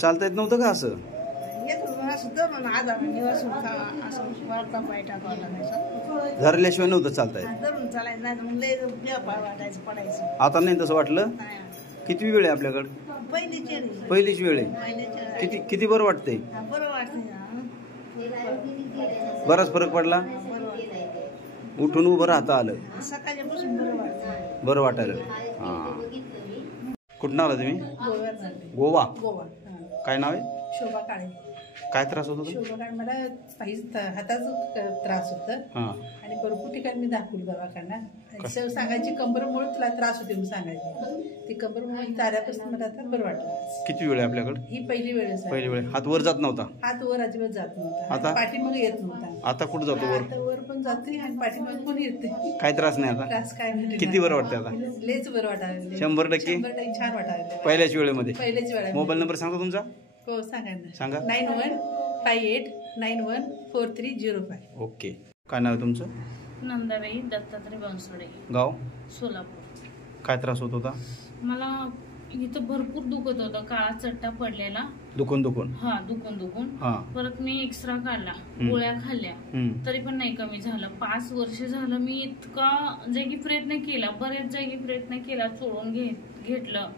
चालता येत नव्हतं का असं? धरल्याशिवाय नव्हतं चालता येत. आता नाही तसं वाटलं? किती वेळ आहे आपल्याकडे? पहिलीच वेळ आहे. किती किती बरं वाटतंय? बराच फरक पडला. उठून उभं राहता आलं, बरं वाटायला. हा, कुठं आला तुम्ही? गोवा. काय नाव आहे? शोभा काळे. काय त्रास होतो? शोभा काळे मला हाताचा त्रास होता आणि भरपूर ठिकाणी मी दाखवली दवाखाना. सांगायची कंबरमुळे तुला त्रास होते म्हणून सांगायची. ती कंबरमुळे इथं आल्यापासून मला आता बरं वाटलं. किती वेळ आहे आपल्याकडे? ही पहिली वेळ आहे. पहिली वेळ. हात वर जात नव्हता? हात वर अजिबात जात नव्हता. आता पाठीमागे येत नव्हता. आता कुठं जातो? वर. आता वर पण जाते आणि पाठीमागे पण येते. काय त्रास नाही आता? त्रास काय नाही. किती बरं वाटतं आता? लेच बरं वाटायला. 100% छान वाटायला पहिल्याच वेळेमध्ये. पहिल्याच वेळेला. मोबाईल नंबर सांगतो तुमचा? हो सांगा ना. सांगा. 9158914305. ओके. काय नाव आहे तुमचं? नंदाबाई दत्तात्रय बनसोडे, गाव? सोलापूर. काय त्रास होत होता? मला इथं भरपूर दुखत होतं, काळा चट्टा पडलेला. दुखून हा, दुखून हा. परत मी एक्सरा काढला, गोळ्या खाल्ल्या, तरी पण नाही कमी झालं. 5 वर्ष झालं मी इतका जागी प्रयत्न केला, बरेच जागी प्रयत्न केला, चोळून घेतलं,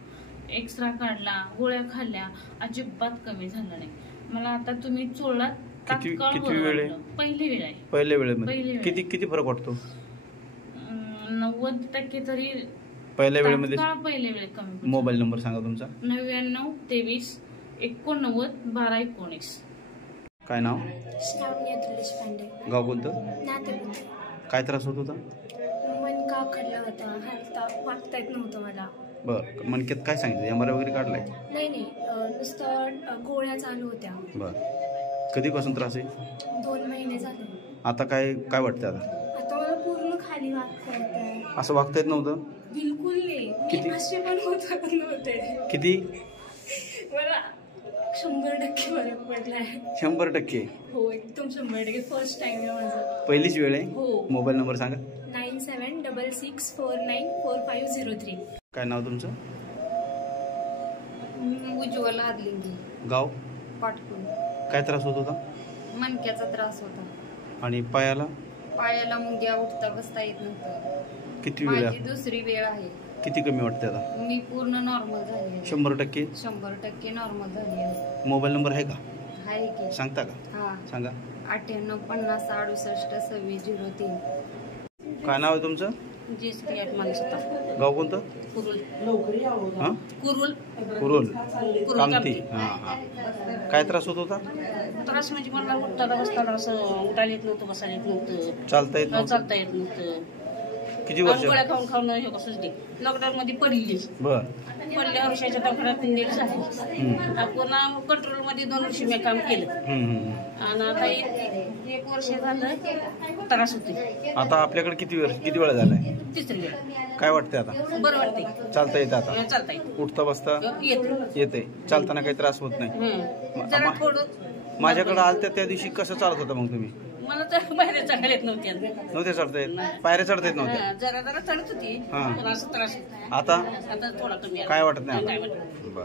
एक्सरा काढला, गोळ्या खाल्ल्या, अजिबात कमी झालं नाही. मला आता तुम्ही चोळलात. किती वेळ आहे? पहिली वेळ आहे. पहिल्या वेळेमध्ये किती किती फरक वाटतो? 90% तरी पहिल्या वेळेमध्ये. पहिल्या वेळेत कमी. मोबाईल नंबर सांगा तुमचा? 9923891219. काय नाव? श्रावणी अतुल देशपांडे. गाव कोणतं? नातेपुते. काय त्रास होत होता? मनका खडला होता, हालता वागता येत नव्हतं मला. बरं, मणक्यात काय सांगितलं? MRI वगैरे काढलाय? नाही नुसतं गोळ्या चालू होत्या. बरं, कधीपासून त्रास आहे? 2 महिने झाले. आता काय काय वाटतं? आता मला पूर्ण खाली वागता येत. असं वागता येत नव्हतं? बिलकुल नाही. किती? असे पण होत नव्हते. किती? मला 100% फरक पडलाय. 100%? हो, एकदम 100%. फर्स्ट टाइम आहे माझं. पहिलीच वेळ आहे? हो. मोबाईल नंबर सांगा? 9766494503. काय नाव तुमचं? उज्ज्वला आदलिंगी, गाव? पाटकुल. काय त्रास होत होता? मणक्याचा त्रास होता. आणि पायाला? पायाला मुंग्या, उठता बसता येत नव्हतं. किती वेळ? माझी दुसरी वेळ आहे. किती कमी वाटते आता? मी पूर्ण नॉर्मल झाली आहे. 100%? 100% नॉर्मल झाली आहे. मोबाईल नंबर आहे का? आहे की? सांगता का? हा, सांगा. 9850686603. काय नाव आहे तुमचं? गाव कोणतं? कुरुल कामती. काय त्रास होत होता? त्रास म्हणजे मला उठताना बसताना असं उठायला येत नव्हतं, बसायला येत नव्हतं, चालता येत नव्हतं. किती वर्ष? गोळ्या खाऊन हे कसं ते लॉकडाऊन मध्ये पडली. बर. पडल्या वर्षाच्या दवाखान्यात नीट झाली. पुन्हा कंट्रोल मध्ये 2 वर्ष मी काम केलं आणि आता 1 वर्ष झालं त्रास होते. आता आपल्याकडे किती वेळा झालाय? 3री वेळ. काय वाटतंय आता? बरं वाटतंय. चालता येतं आता? चालता येत. उठता बसता येते? चालताना काही त्रास होत नाही? जरा थोडं. माझ्याकडे आलत्या त्या दिवशी कसं चालत होता मग तुम्ही? मला तर बाहेर चढायला येत नव्हत्या. चढता येत? पायऱ्या चढता येत नव्हत्या? जरा चढत होती, असं त्रास. आता आता थोडा कमी. काय वाटत नाही? काय वाटत. बरं.